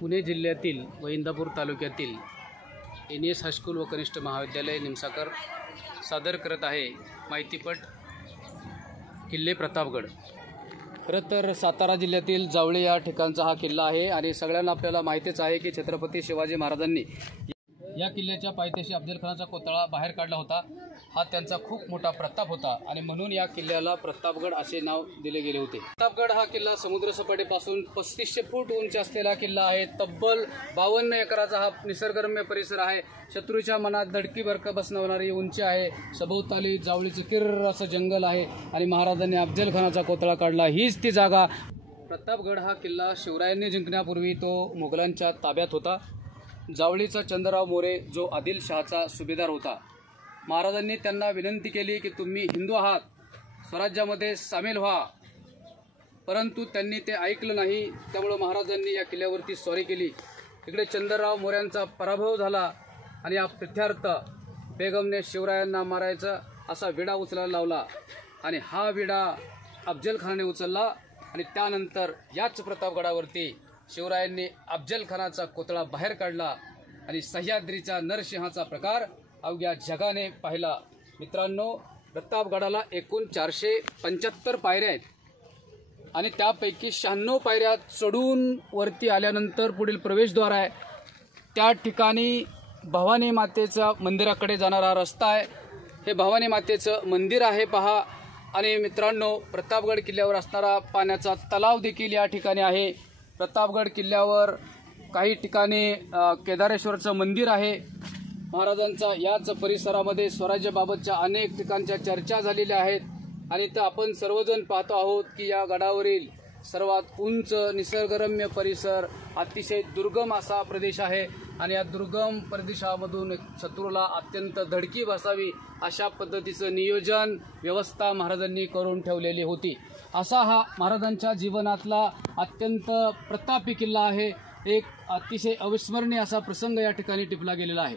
पुणे जिल्ह्यातील व इंदापूर तालुक्यातील NS हायस्कूल व कनिष्ठ महाविद्यालय निमसाकर सादर करत आहे माहितीपट किल्ले प्रतापगड। खरं तर सातारा जिल्ह्यातील जावळी या ठिकाणचा हा किल्ला आहे आणि सगळ्यांना आपल्याला माहितीच आहे की छत्रपती शिवाजी महाराजांनी या किल्ल्याच्या पायथ्याशी अफजलखानाचा कोतळा बाहेर काढला होता। हा त्यांचा खूप मोठा प्रताप होता आणि म्हणून या किल्ल्याला प्रतापगड असे नाव दिले गेले होते। प्रतापगड हा किल्ला समुद्र सपाटीपासून 3500 फूट उंच असलेला किल्ला आहे। तब्बल 52 एकराचा हा निसर्गरम्य परिसर आहे। शत्रूच्या मनात धडकी बसवणारी उंची आहे। सभोवताली जावळीचं किर्र असं जंगल आहे आणि महाराजांनी अफजलखानाचा कोतळा काढला हीच ती जागा। प्रतापगड हा किल्ला शिवरायांनी जिंकण्यापूर्वी तो मुघलांच्या ताब्यात होता। जावळीचा चंद्रराव मोरे जो आदिलशहाचा सुभेदार होता, महाराजांनी त्यांना विनंती केली की तुम्ही हिंदू आहात, स्वराज्यामध्ये सामील व्हा, परंतु त्यांनी ते ऐकलं नाही। त्यामुळे महाराजांनी या किल्ल्यावरती स्वारी केली। इकडे चंद्रराव मोऱ्यांचा पराभव झाला आणि या प्रित्यर्थ बेगमने शिवरायांना मारायचा असा विडा उचलायला लावला आणि हा विडा अफजलखानाने उचलला आणि त्यानंतर याच प्रतापगडावरती शिवरायांनी अफजलखानाचा कोतळा बाहेर काढला आणि सह्याद्रीच्या नरसिंहाचा प्रकार अवघ्या जगाने पाहिला। मित्रांनो, प्रतापगडाला एकूण 475 पायऱ्या आहेत आणि त्यापैकी 96 पायऱ्या चढून वरती आल्यानंतर पुढील प्रवेशद्वार आहे। त्या ठिकाणी भवानी मातेच्या मंदिराकडे जाणारा रस्ता आहे। हे भवानी मातेचं मंदिर आहे पहा। आणि मित्रांनो, प्रतापगड किल्ल्यावर असणारा पाण्याचा तलाव देखील या ठिकाणी आहे। प्रतापगड किल्ल्यावर काही ठिकाणी केदारेश्वरचं मंदिर आहे। महाराजांचा याच परिसरामध्ये स्वराज्याबाबतच्या अनेक ठिकाणच्या चर्चा झालेल्या आहेत आणि इथं आपण सर्वजण पाहतो आहोत की या गडावरील सर्वात उंच निसर्गरम्य परिसर, अतिशय दुर्गम असा प्रदेश आहे आणि या दुर्गम प्रदेशामधून शत्रूला अत्यंत धडकी बसावी अशा पद्धतीचं नियोजन व्यवस्था महाराजांनी करून ठेवलेली होती। असा हा महाराजांच्या जीवनातला अत्यंत प्रतापी किल्ला आहे। एक अतिशय अविस्मरणीय असा प्रसंग या ठिकाणी टिपला गेलेला आहे।